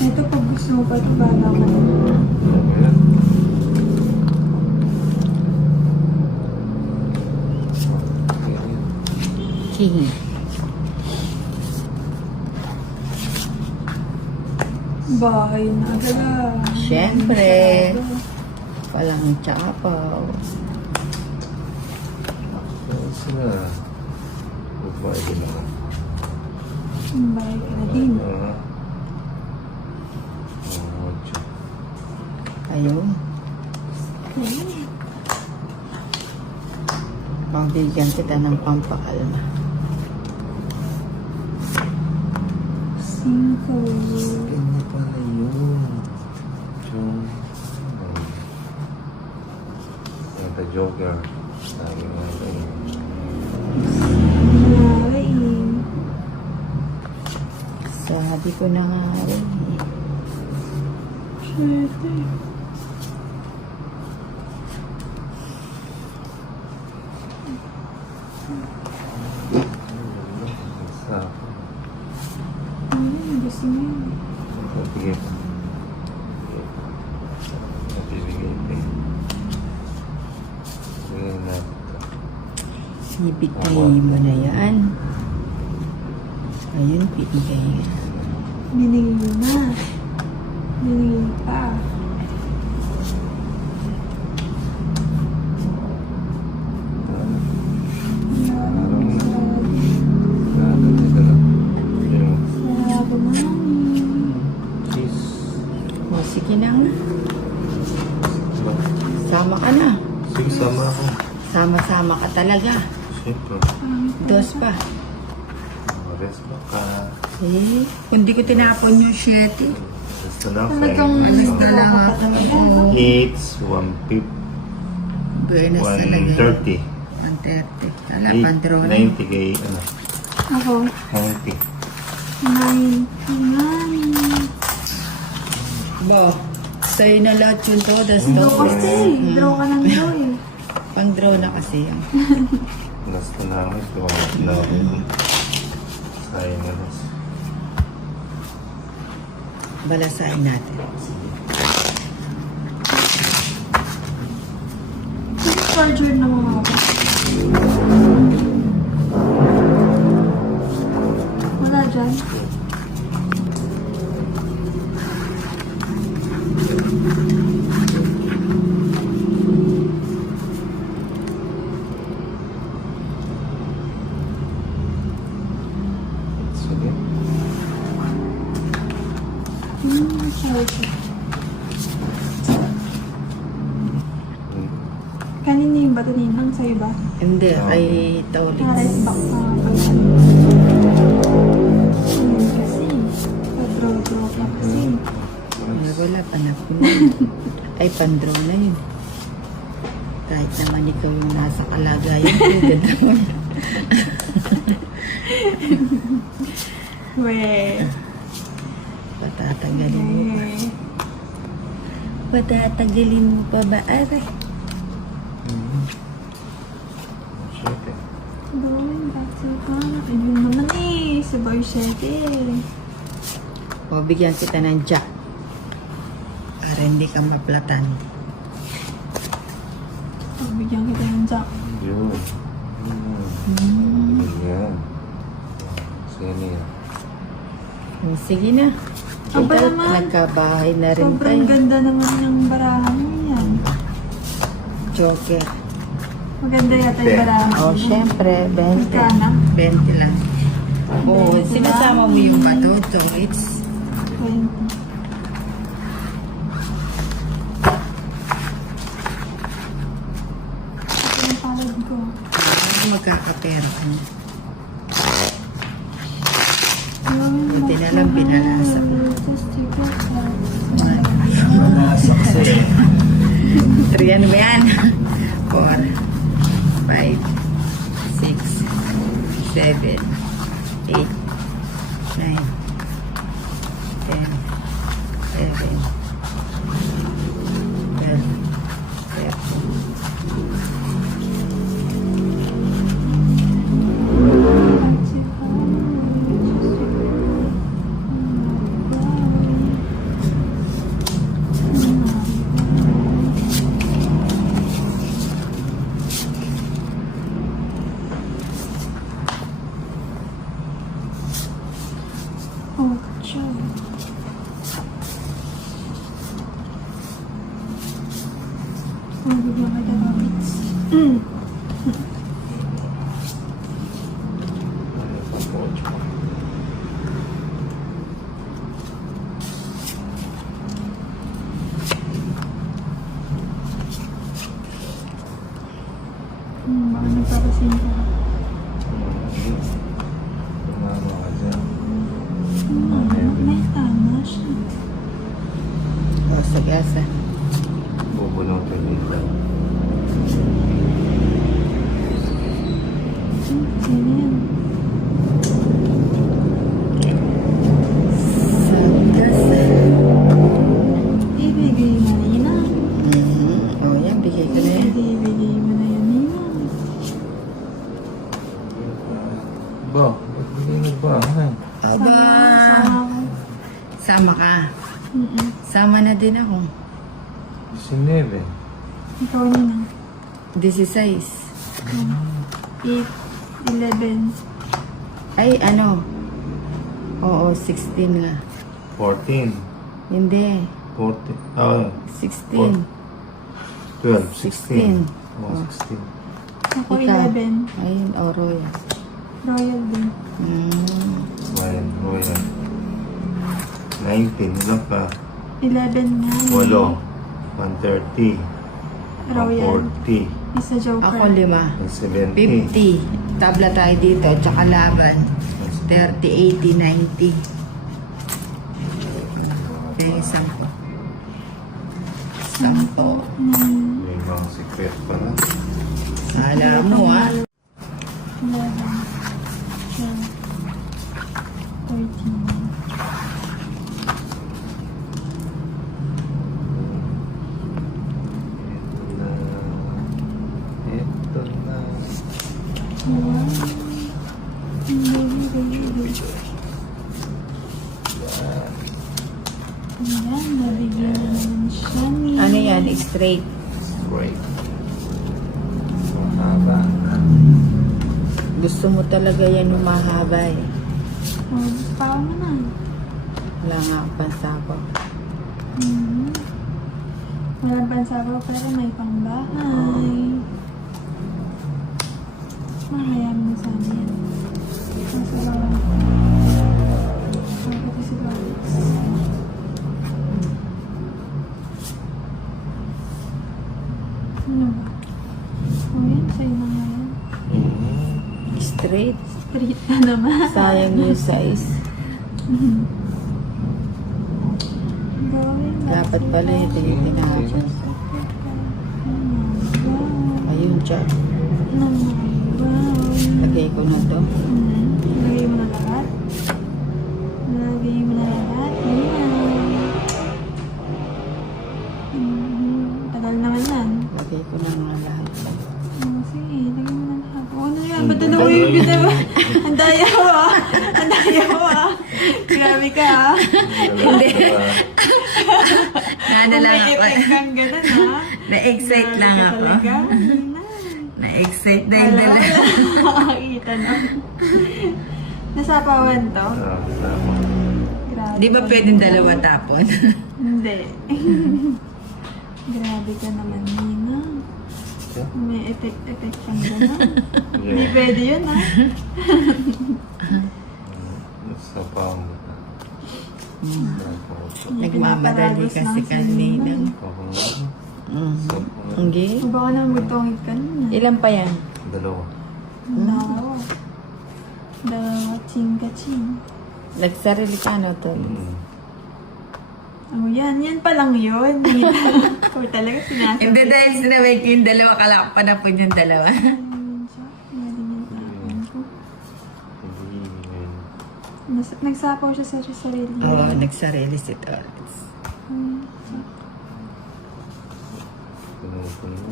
Ito pag gusto mo pa ito bala ko. King. Bahay na agad. Siyempre. Walang tsapaw. Bahay ka na din. Ayun. Pambigyan kita ng pampakalma. 5. Ganyan pala yun. The Joker. Sabi mo yun. Sabi ko na nga rin. Siyete. Gusto mo yun. Sige. Mabibigay pa yun. Sige na. Ibigay mo na yan. Ayun, pinigay. Binigay mo na. Binigay pa. O, sige na nga. Sama ka na. Sige, sama ako. Sama-sama ka talaga. Siyempre. Dos pa. Rest mo ka. Eh, kung di ko tinapon yung 7. Rest na lang. Talagang Alas na lang ka ako. talaga. 8, 150, Buenas talaga. 130. 130. Ala, pandrona. 90 kay, ano, Ako. 90. 99. Bo, sa'yo na lahat yun to. Das Draw to. kasi. Draw ka ng draw eh. Pang-draw na kasi yan. Last na lang ito. Sayang na last. Balasain natin. Yung charger na mga ako. Wala dyan. Sige. Charger. Kanina yung bato ninang sa'yo ba? Hindi, ay taulit. Nares back sa kasi. Draw ka kasi. Ay, wala pa na po. Ay, pan-draw na yun. Kahit naman ikaw yung nasa kalagayan, gagawin. Weh. Patatagalin mo pa. Weh. Patatagalin mo pa ba, aray? Siyempre. Going back to Ghana. Ayun naman eh. Si Boy Shete. O, bigyan kita ng jack. Para hindi ka maplatan. Bigyan kita ng jack. Yun. Ayan. Sige niya. O, sige na. Aba Kita, naman. nagkabahay na rin Sobrang tayo. ganda naman ng barahan mo yan. Joker. Maganda yata yung barahan O, syempre, 20. Magkano? 20 lang. Oo, 20 sinasama mo yung bato. So, it's 20. Ito yung palad mo. ko. Magkakapera ka niya. Gawin Buti na lang pinalasa ko. Success. 3 ano ba yan? 4, 5, 6, 7, 8, 9, 10, 11, Baka nagpapasin ka. Tumama ka dyan. May tama siya. O, sa gasa. Bubunutin dito. Sino yan? Sa gasa. Ibigay mo na yun ah. O, yan. Bigay ko na yan. Ibigay mo na yan Nina. Ba, ba't hindi ba? Ha? Aba. Sama ko. Sama ka. Sama na din ako. Si Neve. Ikaw Nina. 16. 8, 11. Ay, ano? Oo, 16 nga. 14. Hindi. 14. Ah, 16. 12. 16. 16. Oh, 16. Ako Ikaw. 11. Ayun, Royal. Royal din. Ayan, Royal. 19. Ilan ka? 11 nga. 8. 130. Royal. 40. Isa joker. Ako 5. 70. 50. Tabla tayo dito. Tsaka laban. 30, 80, 90. Kaya 10. 10. May mga secret pa na. Alam mo ah. 11, 12, 13. Ito na. Wow. Ayan, nabigyan na naman siya ni... Ano yan? Straight. Right. Mahaba. Gusto mo talaga yan yung mahaba eh. Oh, pao mo na. Wala nga akong pansapaw. Walang pansabaw pero may pangbahay. Mahayaan mo sana yan. Pansabaw. Ito si Boris. Ano ba? Oh, yan. Sa'yo na nga yan. Straight. Street na naman. Sayang yung size. Gawin na Dapat si pala ito yung tinapos. Ayun, Jack. Lagay ko na to. Lagay mo na lahat. Lagay mo na lahat. Tagal naman yan. Lagay ko na mga lahat. Sige, lagay mo na lahat. O ano yan? Ba't dalawa yung bitaw? Ang daya mo ah. Ang daya mo ah. Grabe ka ah. Hindi. Nada lang May ako. effect kang ganun ah. Na-excite lang Grabe ka ako. talaga. Na-excite dahil Wala, dala. nakakita na. Nasapawan to? Grabe Di ba ka pwedeng naman. dalawa tapon? Hindi. Grabe ka naman, Nina. May effect kang gano'n. Hindi pwede yun, ha? Sa pang. Nagmamadali kasi kanina. Okay. Hindi. O baka naman magtungit ka nun, ha? Ilan pa yan? Dalawa. Dalawa. Dalawa, ching-ka-ching. Nagsarili ka na to. Oh, yan pa lang yun. Ikaw talaga sinasabi. Hindi dahil sinabay ko yung dalawa, kala ko pa na po yung dalawa. Ayun siya. Meron yung tapon ko. Hindi ngayon. Nagsapaw siya sa sarili. Oo, nagsarili si Torres. Ayun siya. Pinupuno.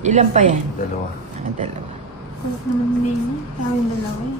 Ilan pa yan? Dalawa. Ah, dalawa. Kulit naman yung name niya. Kaya yung dalawa eh.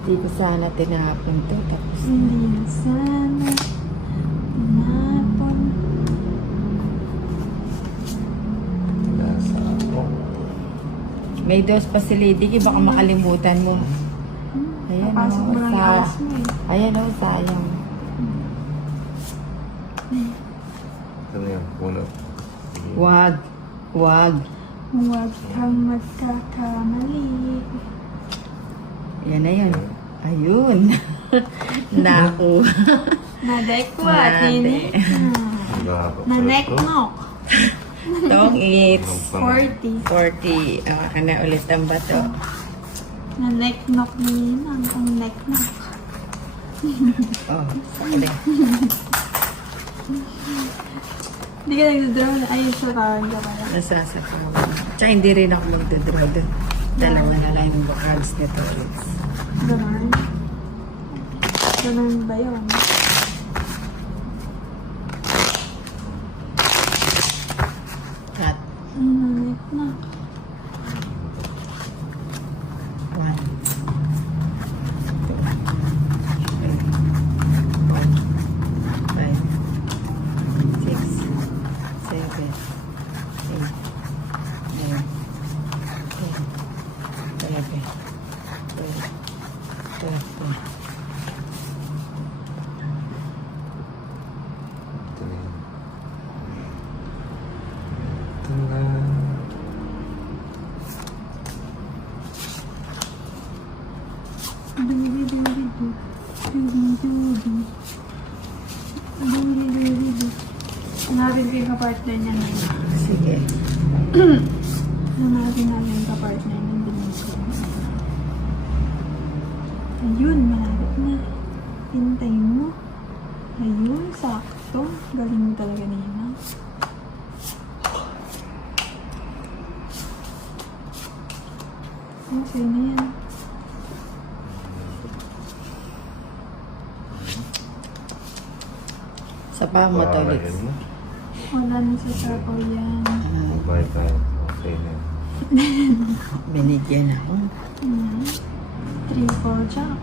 Hindi ko sana tinapon to. Tapos Hindi na sana. Tinapon. Nasa ako. may dos pa si Lady, baka makalimutan mo. Ayan, Papasok mo lang yung sa- alas mo eh. Ayan o, sayang. Ano yan? Puno. Wag. Wag. Huwag kang magkakamali. Yan na yan. Ayun. Naku. Nadekwat. Nade. Naneknok. Tong it's 40. 40. Ka na ulit ang bato. Naneknok ni Ninang. Ang neknok. Oh, sakali. Hindi ka nagdadraw na. Ayun siya parang ka pala. Nasasapaw. Tsaka hindi rin ako magdadraw doon. Dalawa na lang yung cards ni Torres. Ganon. Ganon ba yun? Cut. Naneknok. 1, 2, 3, 4, 5, 6, 7, 8, 9, 10, 11, 12, 13. Ito na yun. Ito na. Hanapin ko yung kapartner niya ngayon. Sige. Hanapin namin yung kapartner niya. Ayun, malapit na. Hintay mo. Ayun, sakto. Galing mo talaga nina. Oh, sa'yo na yan. Sa pa mo to ulit. Babayan mo. Wala na sa sapaw yan. Bye tayo. Okay na. Binigyan ako. Hmm. Triple jack.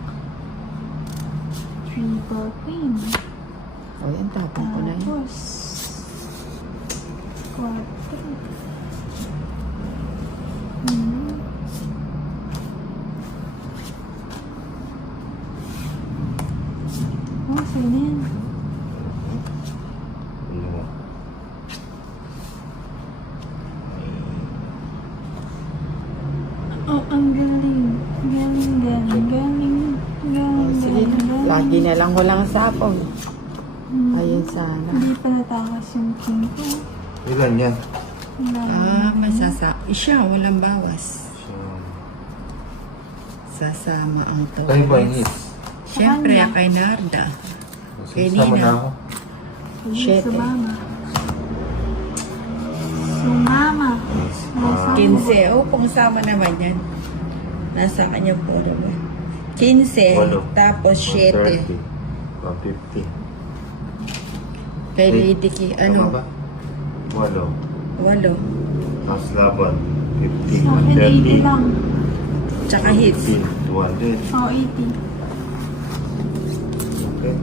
Triple queen. O yan, tapon ko na yun. Tapos, quadro. Hmm. Oh, sa'yo na yan. Dalawa. Oh, ang galing. Galing, galing, galing. Galing, Sige, galing, galing. lagi na lang walang sapon. Hmm. Ayun sana. Hindi pa natakas yung king ko. Ilan yan? Wala. May siya, walang bawas. So, Sasama ang tayo ba yung Torres. hits? Siyempre, Kanya. kay Narda. Kay Sama Nina. na ako. Ayun, Shit, sumama. Sumama. Nasaan? 15. Oh, kung sama naman yan. Nasa kanya po naman. 15. Walo. Tapos 7. 130. 150. Kay Lady Ki, Tama ano? ba? 8. 8. Tapos laban. 50. Sa akin, 80 lang. Tsaka hits. 200. Oh, 80. Okay.